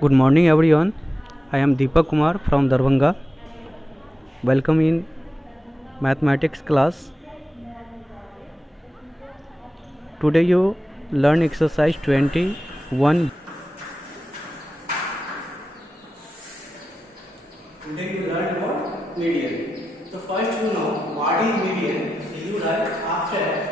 Good morning everyone. I am Deepak Kumar from Darbhanga. Welcome in mathematics class. Today you learn exercise 21. Today you learn about median. So first you know what is median. So you write after arranging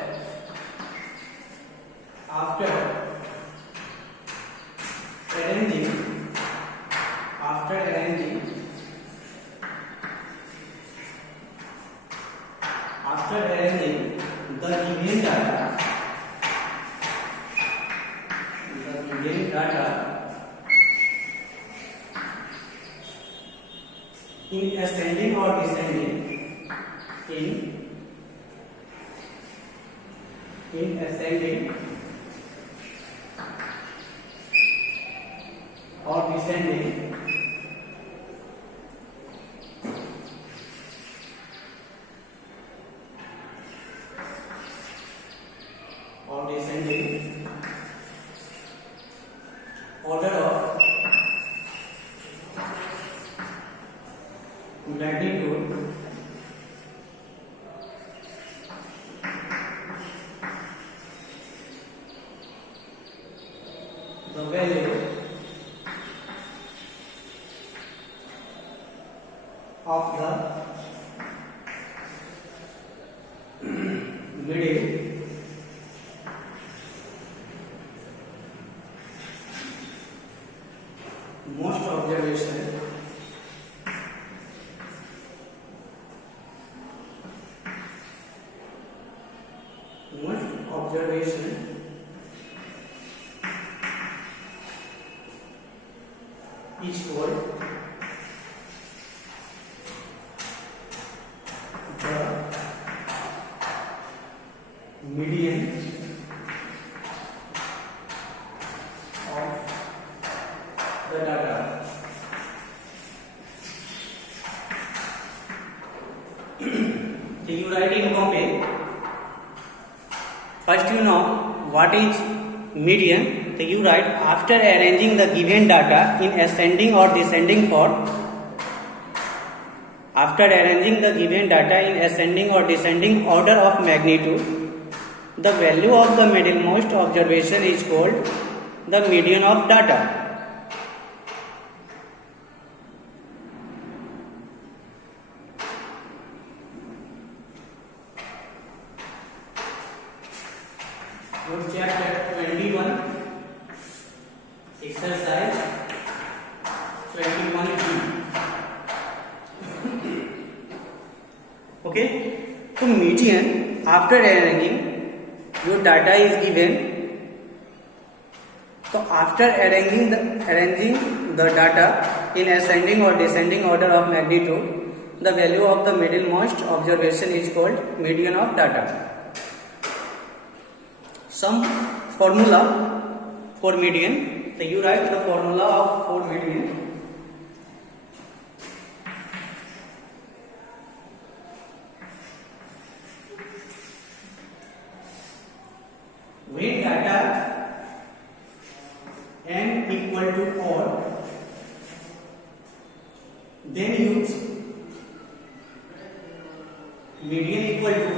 the given data in ascending or descending in ascending or descending order of magnitude the value of the middle most observation is called the median of the data. So you write in copy. First you know what is median. So you write after arranging the given data in ascending or descending form. After arranging the given data in ascending or descending order of magnitude, the value of the middlemost observation is called the median of data. Chapter 21, exercise 21B. Okay, so median after arranging your data is given. So after arranging the data in ascending or descending order of magnitude, the value of the middlemost observation is called median of data. Some formula for median. So you write the formula for median. When data n equal to odd, then use median equal to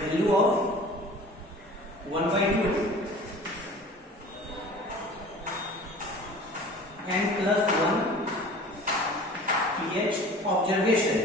value of 1 by 2 n plus 1 pH observation.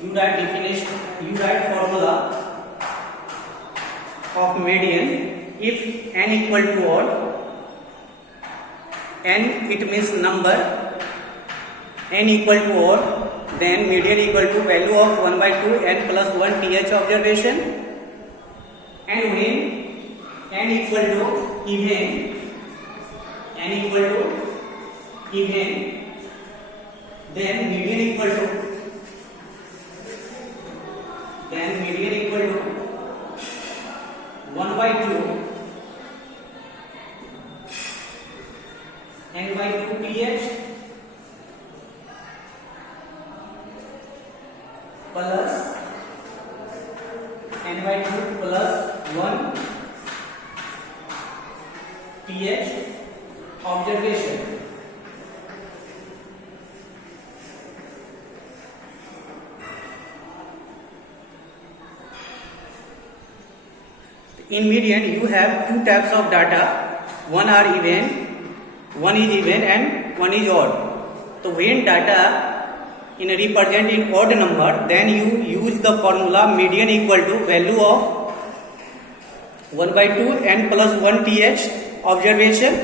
You write definition, you write formula of median. If n equal to odd, n it means number, n equal to odd, then median equal to value of 1 by 2 n plus 1 th observation. And when n equal to even, then median equal to plus n by 2 plus 1 th observation. In median, you have two types of data. One is even and one is odd. So when data in represent in odd number, then you use the formula median equal to value of 1 by 2 n plus 1 th observation,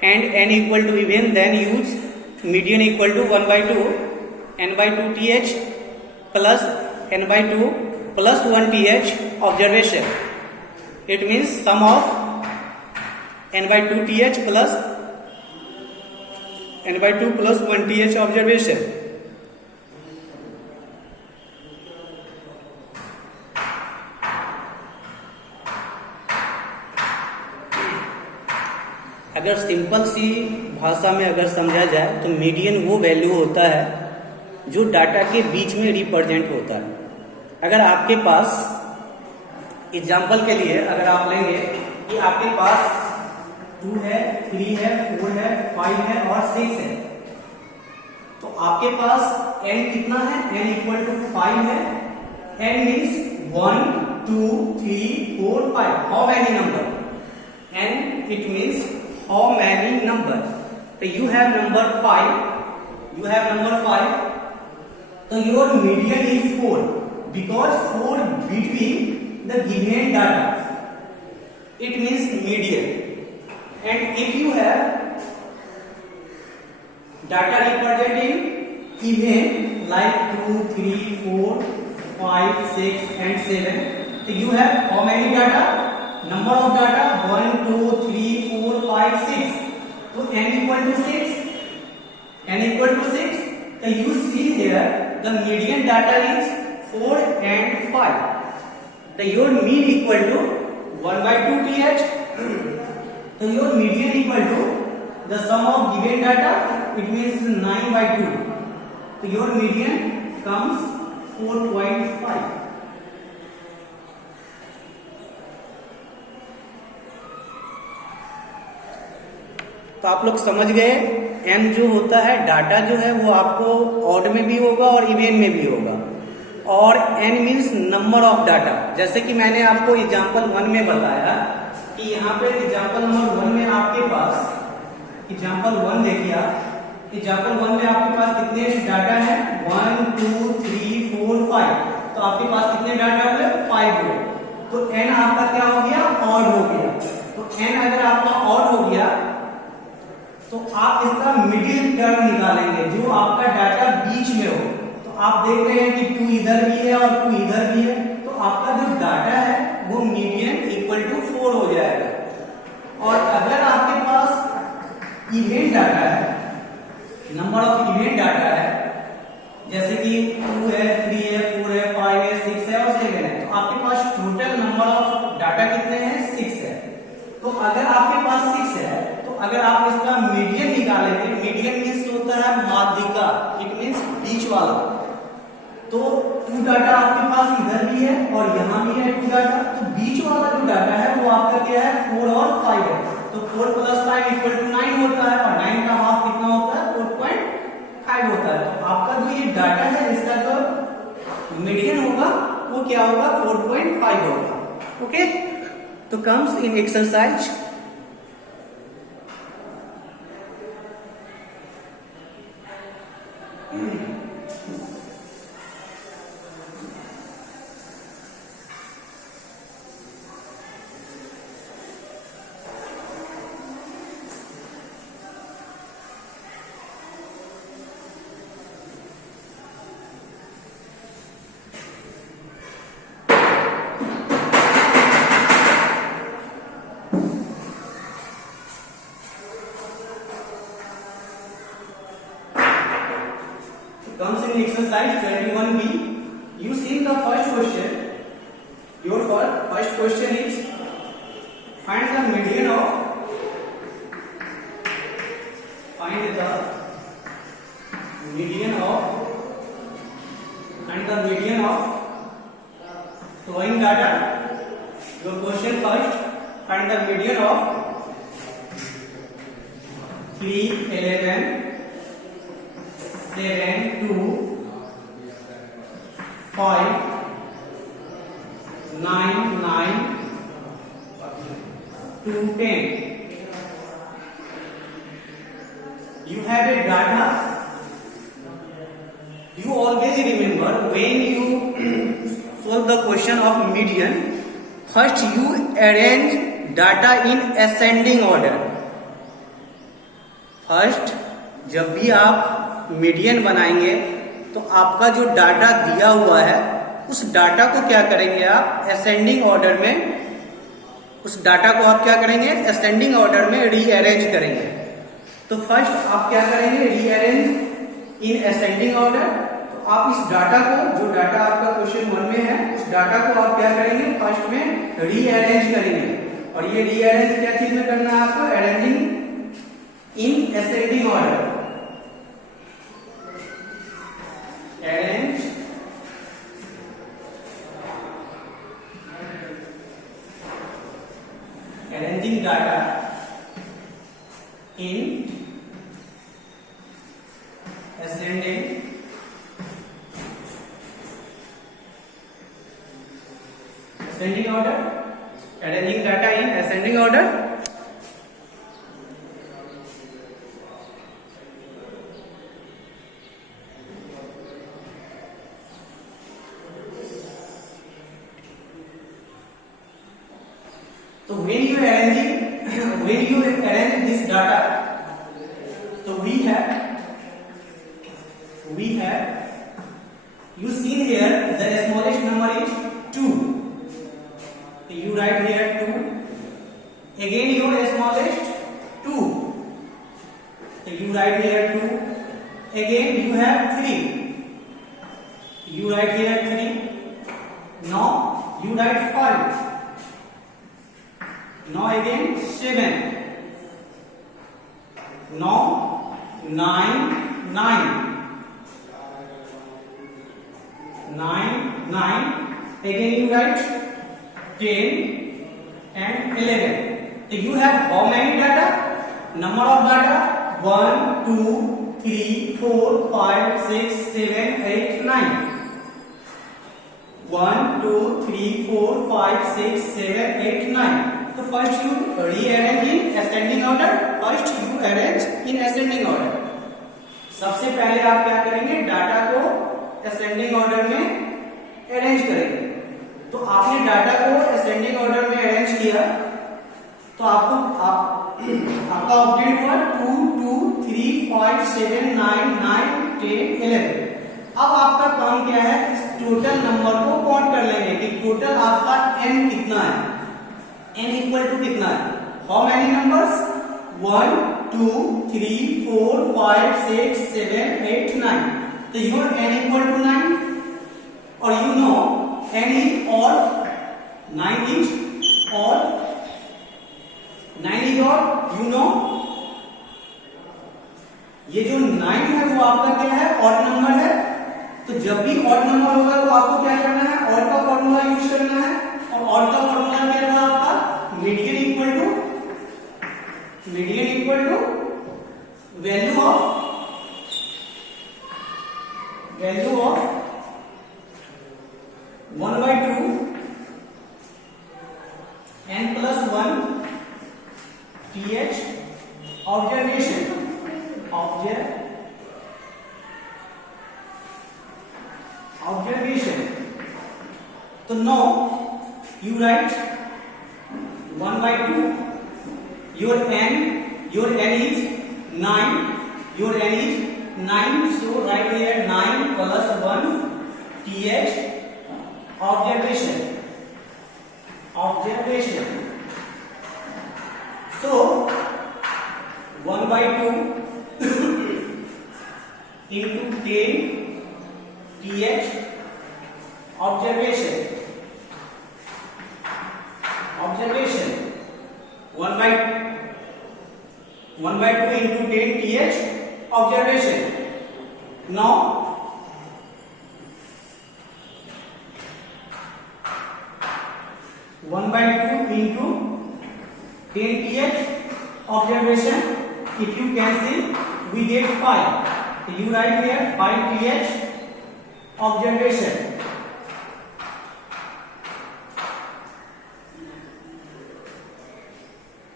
and n equal to even, then use median equal to 1 by 2 n by 2 th plus n by 2 plus 1 th observation. It means sum of n by 2 th plus n by 2 plus 1 th observation. अगर सिंपल सी भाषा में अगर समझा जाए तो मीडियन वो वैल्यू होता है जो डाटा के बीच में रिप्रेजेंट होता है. अगर आपके पास एग्जाम्पल के लिए अगर आप लेंगे कि आपके पास 2 है, 3 है, 4 है, 5 है और 6 है, तो आपके पास n कितना है? n इक्वल टू 5 है. n means 1 2 3 4 5. How many number? n it means how many number. तो यू हैव नंबर 5, तो योर मीडियन इज 4 because 4 between the given data, it means median. And if you have data representing even like 2 3 4 5 6 and 7, so you have how many data? Number of data 1 2 3 4 5 6. So n equal to 6, so you see here the median data is 4 and 5. So your mean equal to 1 by 2 th. So your median equal to the sum of given data, it means 9 by 2. So your median comes 4.5. तो आप लोग समझ गए, n जो होता है डाटा जो है वो आपको ऑड में भी होगा और इवन में भी होगा. और n means number of data. जैसे कि मैंने आपको एग्जाम्पल 1 में बताया कि यहाँ पे एग्जाम्पल नंबर 1 में आपके पास एग्जाम्पल 1 देखिए आप. एग्जाम्पल 1 में आपके पास कितने डाटा है? 1 2 3 4 5. तो आपके पास कितने डाटा हुए? 5 हुए. तो n आपका क्या हो गया? ऑड हो गया. तो n अगर आपका ऑड हो गया तो आप इसका मिडिल टर्म निकालेंगे जो आपका डाटा बीच में हो. तो आप देख रहे हैं कि 2 इधर भी है और 2 इधर भी है, तो आपका जो डाटा है वो मीडियन इक्वल टू 4 हो जाएगा. और अगर आपके पास इवेंट डाटा है, नंबर ऑफ इवेंट डाटा है, जैसे कि 2 है 3 है 4 है 5 है 6 है और 7 है, तो आपके पास टोटल नंबर ऑफ डाटा कितने हैं? 6 है. तो अगर आपके पास 6 है तो अगर आप इसका मीडियन निकालेंगे, मीडियन मीन्स होता है माध्यिका, इट मीन्स बीच वाला. तो 2 डाटा आपके पास इधर भी है और यहाँ भी है 2 डाटा. तो बीच वाला जो डाटा है वो आपका क्या है? 4 और 5 है. तो 4 प्लस 5 इक्वल टू 9 होता है और 9 का हाफ कितना होता है? 4.5 होता है. तो आपका जो ये डाटा है इसका जो मीडियन होगा वो क्या होगा? 4.5 होगा. ओके, तो comes in exercise comes in exercise 21b. You see the first question. Your first question is find the median of and the median of flowing data. Your question first, find the median of 3, 11, 7, 2, 5, 9, 9, 2, 10. You have a data. You always remember when you solve the question of median, first you arrange data in ascending order. First जब भी आप मीडियन बनाएंगे तो आपका जो डाटा दिया हुआ है उस डाटा को क्या करेंगे आप असेंडिंग ऑर्डर में, उस डाटा को आप क्या करेंगे असेंडिंग ऑर्डर में रीअरेंज करेंगे। तो फर्स्ट आप क्या करेंगे रीअरेंज इन असेंडिंग ऑर्डर। तो आप इस डाटा को, जो डाटा आपका क्वेश्चन 1 में है, उस डाटा को आप क्या करेंगे फर्स्ट में रीअरेंज करेंगे। और ये रीअरेंज क्या चीज में करना है आपको, arranging in ascending order. Arrange arranging data in ascending order. Arranging data in ascending order. So when you arrange this data, so we have you see here the smallest number is 2. So you write here 2. Again your smallest 2. So you write here 2. Again you have 3. You write here 3. Now you write 5. Now again 7. Now 9, 9. 9, 9. Again you write 10 and 11. So you have how many data? Number of data 1, 2, 3, 4, 5, 6, 7, 8, 9. 1, 2, 3, 4, 5, 6, 7, 8, 9. So first you rearrange in ascending order. First you arrange in ascending order. सबसे पहले आप क्या करेंगे, डाटा को ascending order में अरेंज करेंगे। तो आपने डाटा को ascending order में अरेंज किया तो आपका ऑब्जेक्ट हुआ 2, 2, 3, 5, 7, 9, 9, 10, 11। अब आपका काम क्या है, इस टोटल नंबर को काउंट कर लेंगे कि टोटल आपका n कितना है। n इक्वल टू कितना है, हाउ मैनी नंबर्स 1, 2, 3, 4, 5, 6, 7, 8, 9। तो योर n इक्वल टू 9 और you know n is odd, 9 is odd, 9 is odd, you know ये जो 9 है वो आपका क्या है, ऑड नंबर है। तो जब भी ऑड नंबर होगा तो आपको क्या करना है, ऑड का फॉर्मूला यूज करना है। और ऑड का फॉर्मूला क्या था आपका, median equal to value of one by two n plus 1 th observation तो now you write 1 by 2, your n is 9, so write here 9 plus 1 th observation। So 1 by 2 into 10 th observation 1 by 2 into 10 th observation। Now 1/2 into 10 pH observation. If you cancel, we get 5. So you write here 5 pH observation.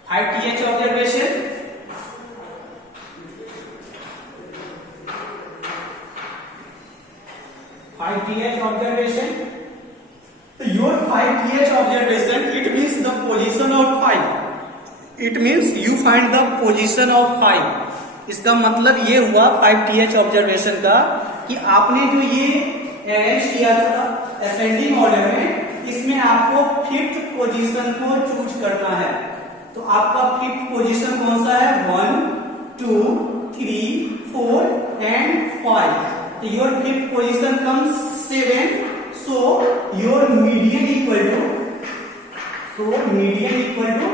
5 pH observation. So your 5 pH observation, it means the position of 5. It means you find the position of 5. इसका मतलब ये हुआ 5 pH observation का कि आपने जो ये अरेंज किया था असेंडिंग ऑर्डर में, इसमें आपको 5th पोजीशन को चूज करना है. तो आपका 5th पोजीशन कौन सा है? 1, 2, 3, 4 एंड 5. तो your 5th position comes 7. So your median equal to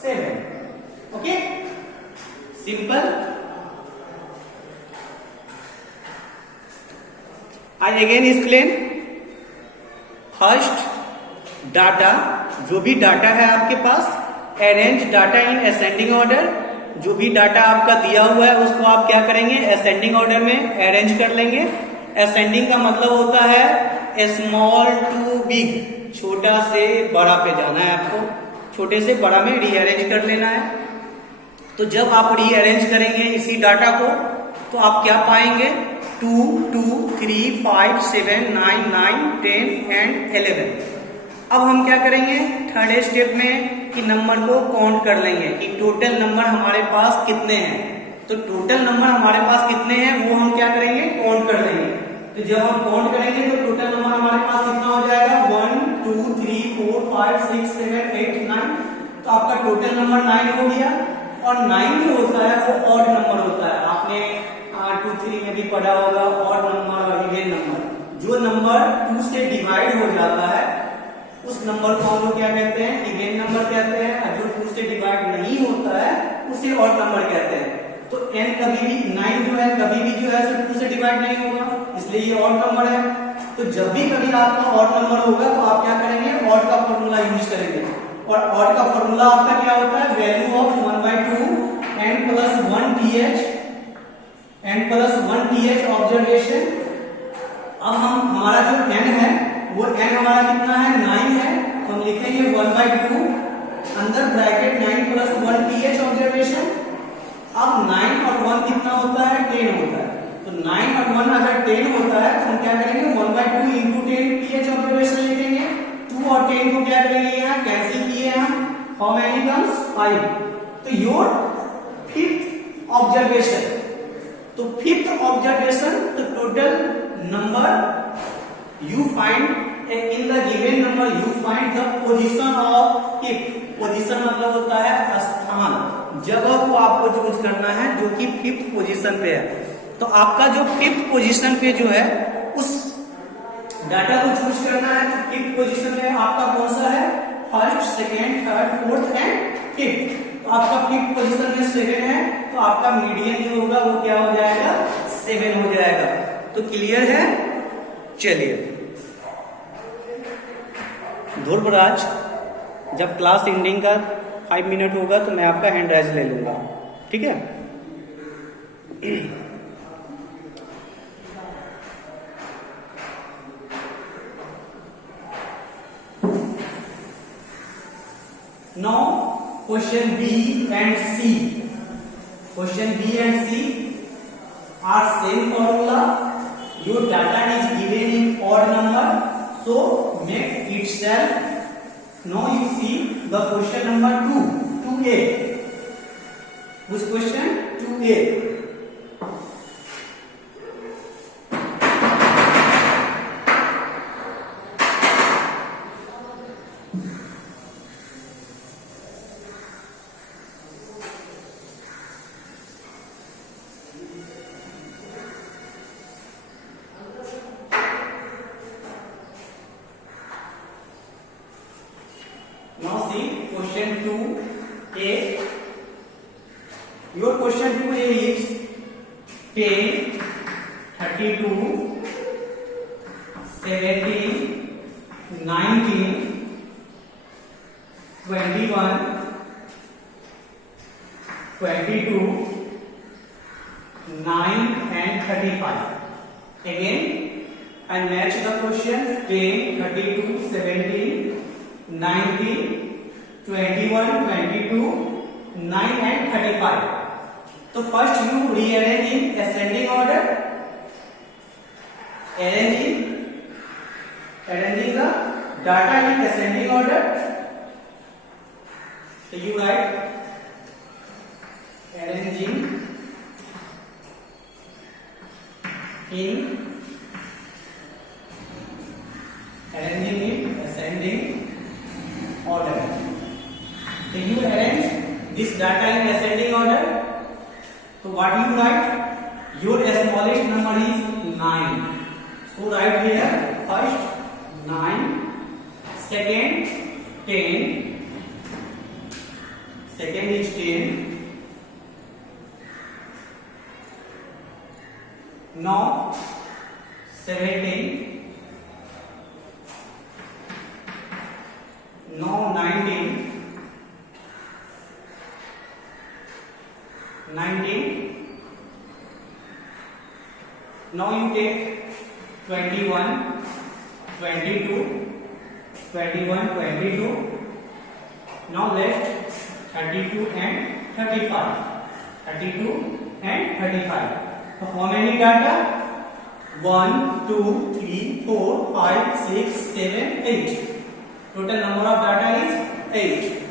7. Okay, simple. I again explain. First, data, जो भी डाटा है आपके पास, arrange data in ascending order. जो भी डाटा आपका दिया हुआ है उसको आप क्या करेंगे? असेंडिंग ऑर्डर में अरेंज कर लेंगे. असेंडिंग का मतलब होता है स्मॉल टू बिग, छोटा से बड़ा पे जाना है आपको, छोटे से बड़ा में रीअरेंज कर लेना है. तो जब आप रीअरेंज करेंगे इसी डाटा को तो आप क्या पाएंगे? 2, 2, 3, 5, 7, 9, 9, 10 एंड 11. अब हम क्या करेंगे? थर्ड स्टेप में कि नंबर को काउंट कर लेंगे कि टोटल नंबर हमारे पास कितने हैं. तो टोटल नंबर हमारे पास कितने हैं वो हम क्या करेंगे? काउंट कर लेंगे. तो जब हम काउंट करेंगे तो टोटल नंबर हमारे पास कितना हो जाएगा? 1, 2, 3, 4, 5, 6, 7, 8, 9. तो आपका टोटल नंबर 9 हो गया. और 9 जो होता है वो ऑड नंबर होता है. आपने 2, 3 में भी पढ़ा होगा ऑड नंबर और इवन नंबर. जो नंबर 2 से डिवाइड हो जाता है उस नंबर को हम लोग क्या कहते हैं? इवन नंबर कहते हैं. और जो 2 से डिवाइड नहीं होता है उसे ऑड नंबर कहते हैं. तो n कभी भी 9 जो है कभी भी जो है 2 से डिवाइड नहीं होगा, इसलिए ये ऑड नंबर है. तो जब भी कभी आपका ऑड नंबर होगा तो आप क्या करेंगे? ऑड का फॉर्मूला यूज करेंगे. और ऑड का फॉर्मूला आपका क्या होता है? Value of 1/2 n plus 1 pH observation. अब हमारा जो n है वो n हमारा कितना है? 9 है. तो हम लिखेंगे 1/2 अंदर ब्रैकेट 9 प्लस 1 pH ऑब्जर्वेशन. अब 9 और 1 कितना होता है? 10 होता है. तो 9 और 1 अगर 10 होता है तो हम क्या करेंगे? 1/2 इंटू 10 pH ऑब्जर्वेशन लिखेंगे. 2 और 10 को क्या करेंगे? यहाँ कैंसिल किए हम. How many comes? 5. तो योर 5th ऑब्जर्वेशन. तो 5th ऑब्जर्वेशन, तो total number you find in the given number you find the position of 5th. Position मतलब होता है स्थान, जगह को आपको चूज करना है जो कि 5th पोजीशन पे है. तो आपका जो 5th पोजीशन पे जो है उस डाटा को चूज करना है. तो 5th पोजीशन में आपका कौन सा है? First, second, third, fourth and 5th. तो आपका 5th पोजीशन में 7 है. तो आपका मीडियन जो होगा वो क्या हो जाएगा? 7 हो जाएगा. तो क्लियर है? चलिए ध्रुवराज, जब क्लास एंडिंग का 5 मिनट होगा तो मैं आपका हैंड राइज ले लूंगा. ठीक है? Now question B and C. Question B and C are same formula. Your data is given in odd number, so make itself. Now you see the question number 2a. Which question? 2a. Now see question 2a. Your question 2a is 10, 32, 17, 19, 21, 22, 9 and 35. Again, I match the question 10, 32, 17, 19, 21, 22, 9 and 35. So first you rearrange in ascending order. Arranging the data in ascending order. So you write arranging in ascending order. So you arrange this data in ascending order. So what you write? Your smallest number is 9. So write here first 9, second 10, second is 10. Now 17, now 19, 19. Now you take 21, 22, 21, 22. Now left 32 and 35. 32 and 35. So how many data? 1, 2, 3, 4, 5, 6, 7, 8. Total number of data is 8.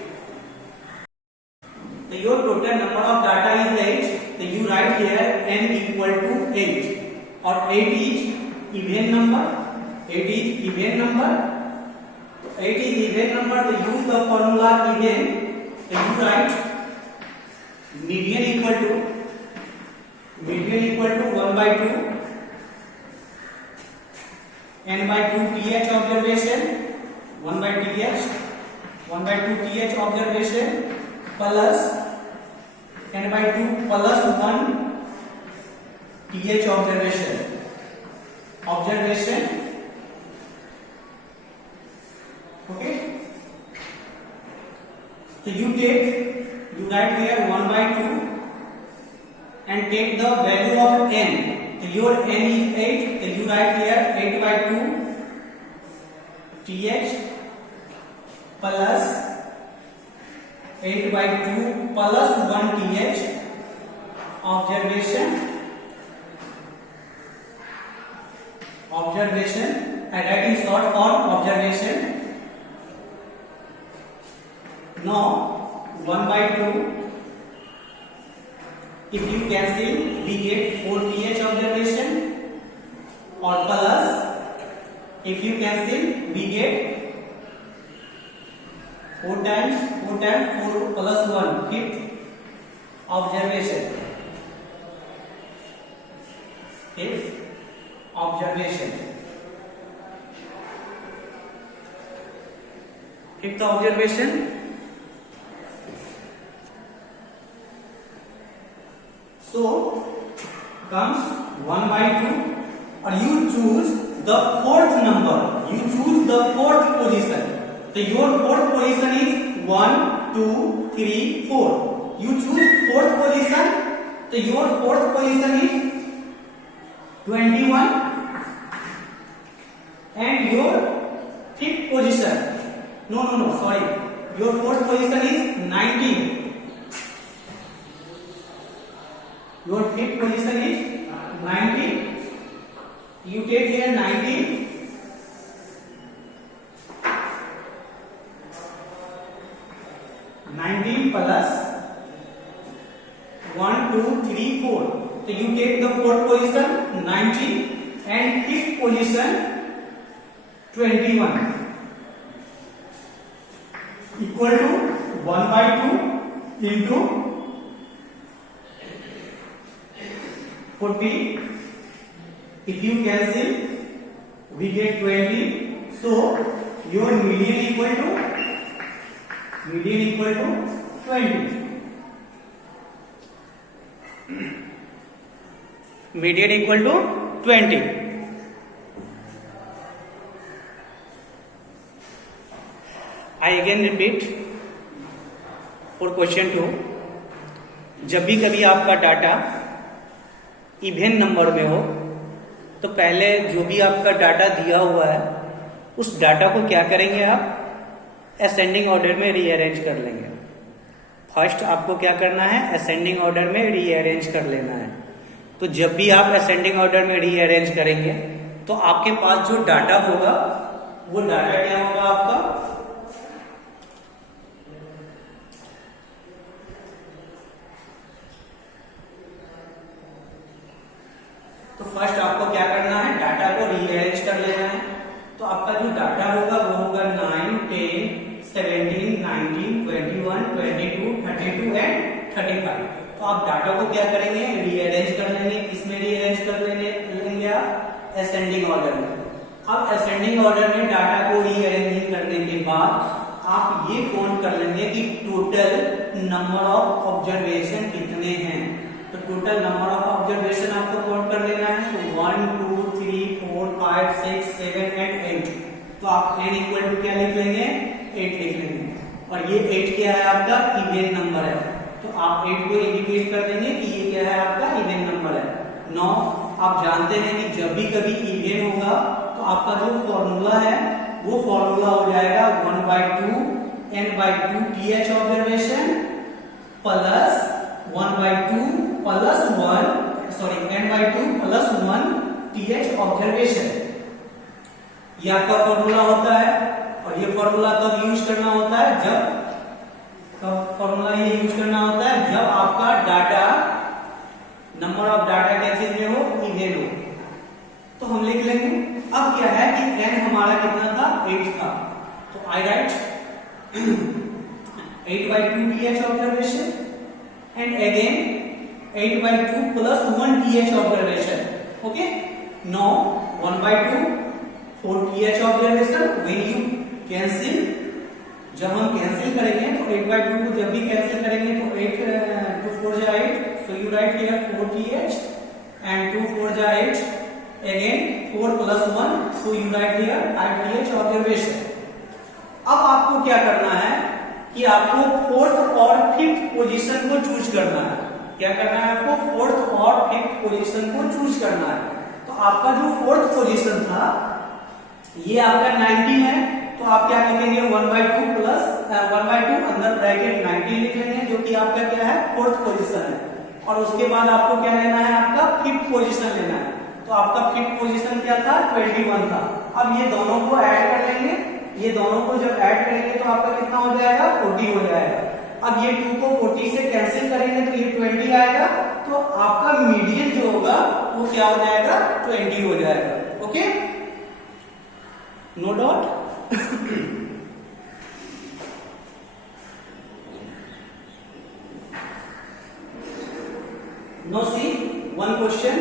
So your total number of data is 8. So you write here n equal to 8. Or 8 is even number. 8 is even number. 8 is even number. To use the formula even, so you write median equal to 1 by 2 n by 2 th observation, 1 by 2 th observation plus n by 2 plus 1 th observation. Okay. So you write here 1 by 2 and take the value of n. So your n is 8. So you write here 8 by 2 th plus 8 by 2 plus 1 th observation. I write in short form observation. Now 1 by 2, if you cancel, we get 4 th observation, or plus, if you cancel, we get 4 times 4 plus 1, 5th observation. Fifth observation. So comes 1 by 2, or you choose the fourth number. You choose the fourth position. So your fourth position is 1, 2, 3, 4. You choose fourth position. So your fourth position is 21, and your fifth position. No, sorry. Your fourth position is 19. Your fifth position is 19. You take here 19. 19 plus 1, 2, 3, 4. So you take the fourth position 19 and fifth position 21 equal to 1 by 2 into 40. If you cancel, we get 20. So your median equal to 20. Median equal to 20. I again repeat, for question 2, जब भी कभी आपका data even number में हो तो पहले जो भी आपका डाटा दिया हुआ है उस डाटा को क्या करेंगे, आप असेंडिंग ऑर्डर में रीअरेंज कर लेंगे। फर्स्ट आपको क्या करना है, असेंडिंग ऑर्डर में रीअरेंज कर लेना है। तो जब भी आप असेंडिंग ऑर्डर में रीअरेंज करेंगे तो आपके पास जो डाटा होगा वो डाटा क्या होगा आपका, तो फर्स्ट आपको क्या करना है, डाटा को रीअरेंज कर लेना है। तो आपका जो डाटा होगा वो होगा 9, 10, 17, 19, 21, 22, 32 एंड 35। तो आप डाटा को क्या करेंगे, रीअरेंज कर लेंगे। किसमें रीअरेंज कर लेंगे आप, असेंडिंग ऑर्डर में। अब असेंडिंग ऑर्डर में डाटा को रीअरेंजिंग करने के बाद आप ये काउंट कर लेंगे कि टोटल नंबर ऑफ ऑब्जर्वेशन कितने हैं। तो टोटल नंबर ऑफ ऑब्जर्वेशन आपको काउंट कर लेना है। तो 1, 2, 3, 4, 5, 6, 7 एंड 8। तो आप n इक्वल टू क्या लिख लेंगे, 8 लिख लेंगे। और ये 8 क्या है, आपका इवन नंबर है। तो आप 8 को इंडिकेट कर देंगे कि ये क्या है, आपका इवन नंबर है। 9, आप जानते हैं कि जब भी कभी इवन होगा तो आपका जो फॉर्मूला है वो फॉर्मूला हो जाएगा 1/2 n/2 th ऑब्जर्वेशन प्लस 1/2 प्लस 1 n/2 प्लस 1 th ऑब्जर्वेशन। ये आपका फॉर्मूला होता है। और ये फॉर्मूला कब यूज करना होता है, जब आपका डाटा, नंबर ऑफ डाटा क्या चीज में हो, इवन हो। तो हम लिख लेंगे। अब क्या है कि n हमारा कितना था, 8 था। तो I write 8/2 th observation and again 8/2 plus 1 th observation. Okay, now 1/2 4 th observation. When you cancel, जब हम कैंसिल करेंगे तो 8/2 को जब भी कैंसिल करेंगे तो 8 2 4 जा 8, so you write here 4 th and 2 4 जा 8, again 4 plus 1, so you write here 5 th observation। अब आपको क्या करना है कि आपको फोर्थ और फिफ्थ पोजीशन को चूज करना है। क्या करना है आपको, फोर्थ और फिफ्थ पोजीशन को चूज करना है। तो आपका जो फोर्थ पोजीशन था ये आपका 90 है। तो आप क्या लिखेंगे, 1/2 प्लस 1/2 अंदर ब्रैकेट 90 लिख लेंगे, जो कि आपका क्या है, फोर्थ पोजीशन है। और उसके बाद आपको क्या लेना है, आपका फिफ्थ पोजीशन लेना है। तो आपका फिफ्थ पोजीशन क्या था, 21 था। अब ये दोनों को ऐड कर लेंगे। ये दोनों को जब ऐड करेंगे तो आपका कितना हो जाएगा, 40 हो जाएगा। अब ये 2 को 40 से कैंसिल करेंगे तो ये 20 आएगा। तो आपका मीडियन जो होगा वो क्या हो जाएगा, 20 हो जाएगा। Okay, no doubt. Now see one question.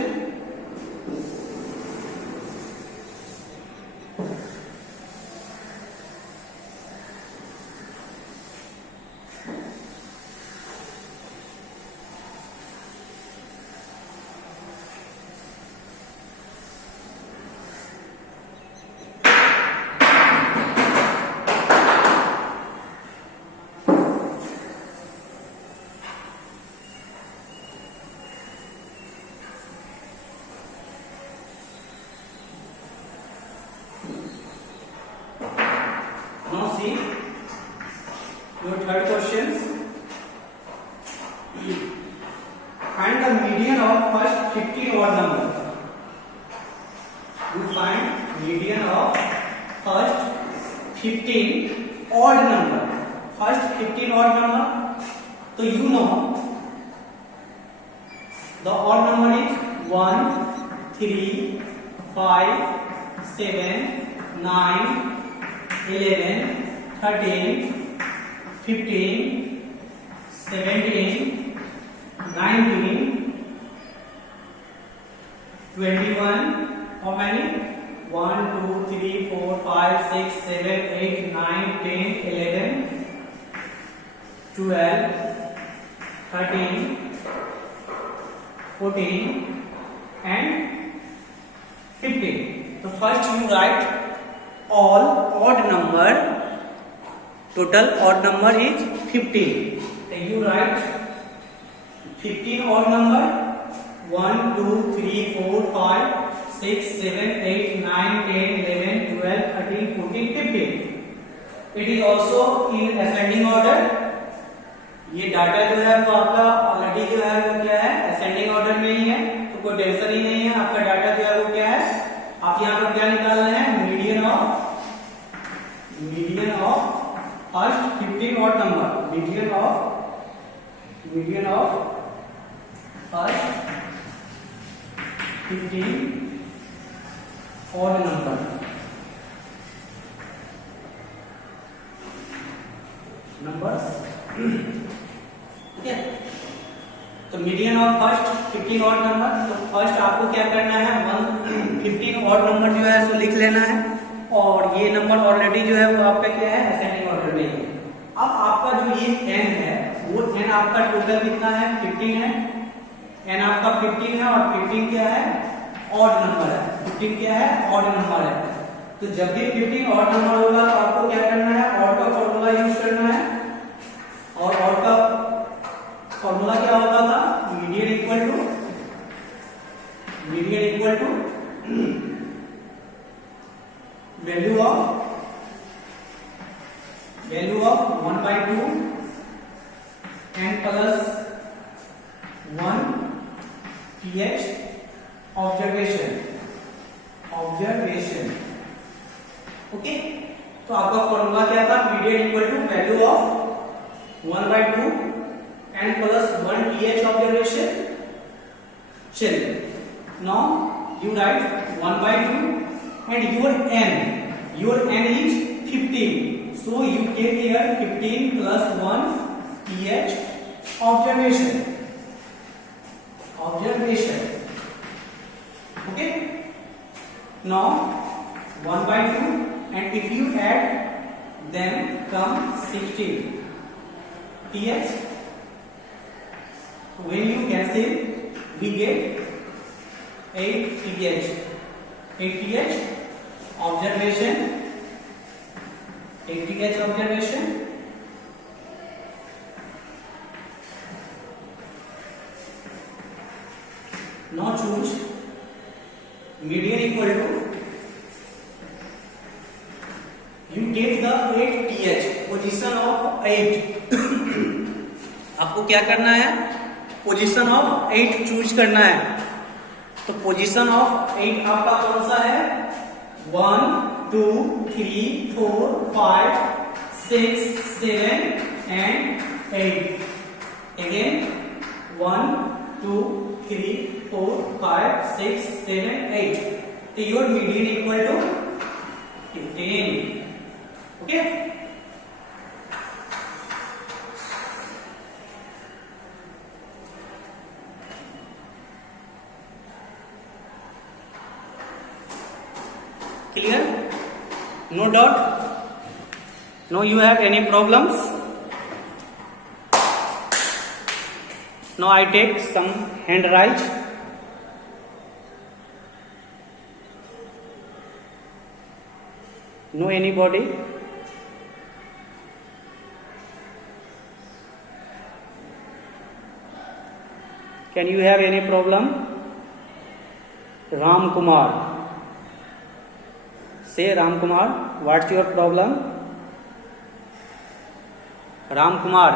Now see your third questions. Find the median of first 15 odd number. You find median of first 15 odd number. First 15 odd number. So you know the odd number is 1, 3, 5, 7, 9, 11, 13, 15, 17, 19, 21. How many? 1, 2, 3, 4, 5, 6, 7, 8, 9, 10, 11, 12, 13, 14 and 15. So first you write all odd number. Total odd number is 15. you write 15 odd number 1 2 3 4 5 6 7 8 9 10 11 12 13 14 15. It is also in ascending order. ये डाटा जो है वो आपका ऑलरेडी जो है वो क्या है असेंडिंग ऑर्डर में ही है, तो कोई टेंशन ही नहीं है। आपका डाटा जो है वो क्या है, आप यहाँ पर क्या निकाल रहे हैं, median of first 15 odd number, median of first 15 odd number. ठीक है, तो median of first 15 odd number. तो फर्स्ट आपको क्या करना है, 15 ऑड नंबर जो है सो लिख लेना है, और ये नंबर ऑलरेडी जो है वो आपका क्या है असेंडिंग ऑर्डर में है। अब आपका जो ये n है वो n आपका टोटल कितना है, 15 है। n आपका 15 है और 15 क्या है, ऑड नंबर है। 15 क्या है, ऑड नंबर है। तो जब भी 15 ऑड नंबर होगा तो आपको क्या करना है, ऑड का फॉर्मूला यूज करना है। और ऑड का फॉर्मूला क्या होता था, median equal to value of 1/2 n plus 1 pH observation. Okay, तो आपका फॉर्मूला क्या था, median equal to value of 1/2 n plus 1 pH observation. Chलिए, now you write 1/2 and your n is 15. So you take here 15 plus 1 pH observation. Okay. Now 1/2 and if you add then come 16 pH. When you cancel, we get 8 pH observation. Now choose median equal to, you take the 8 pH position of 8. आपको क्या करना है, position of 8 चूज करना है। तो position of 8 आपका कौन सा है, 1 2 3 4 5 6 7 and 8। अगेन 1 2 3 4 5 6 7 8। तो your median equal to 15। Okay, clear? No doubt? No, you have any problems? Now I take some hand rise. No anybody? Can you have any problem? Ram Kumar. Say Ram Kumar, what's your problem? Ram Kumar.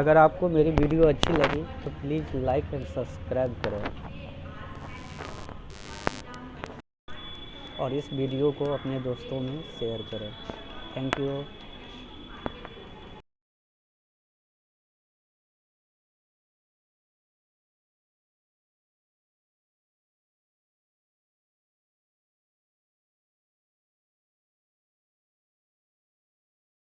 अगर आपको मेरी वीडियो अच्छी लगी तो please like and subscribe करें और इस वीडियो को अपने दोस्तों में शेयर करें। Thank you.